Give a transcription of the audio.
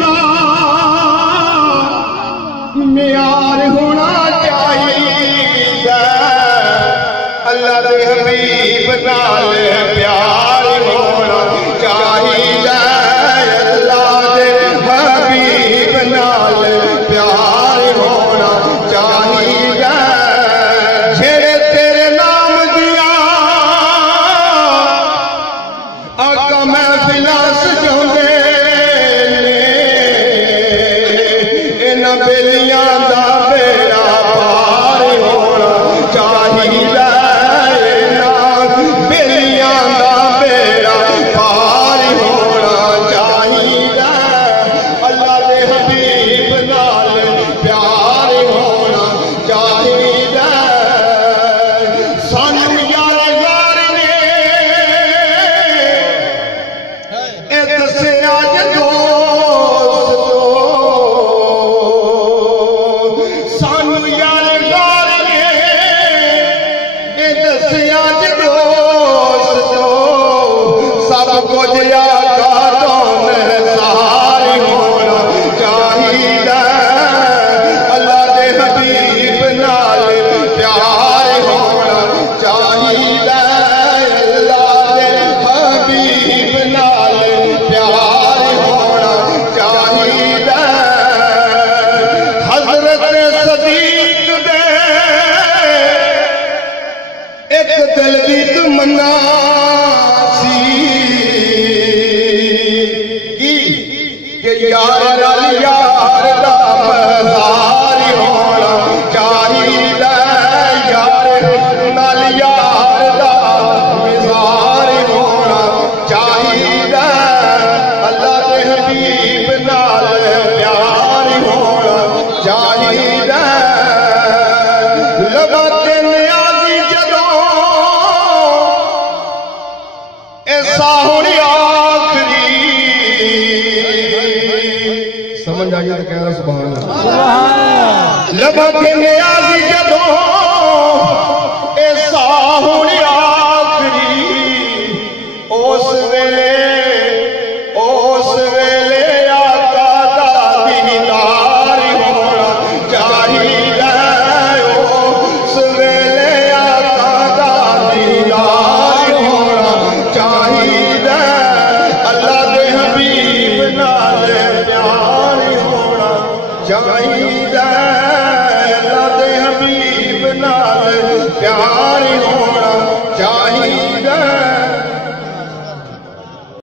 دا میار ہونا چاہیے اللہ دے حبیب نال پیار ہونا چاہیے اللہ دے حبیب نال پیار ہونا چاہیے جھڑے تیرے نام دیا آقا محفلاں سجاوندے انہاں بیلیاں دا بیڑا پار ہونا چاہیے لبا کے نیازی جدوں ایسا ہو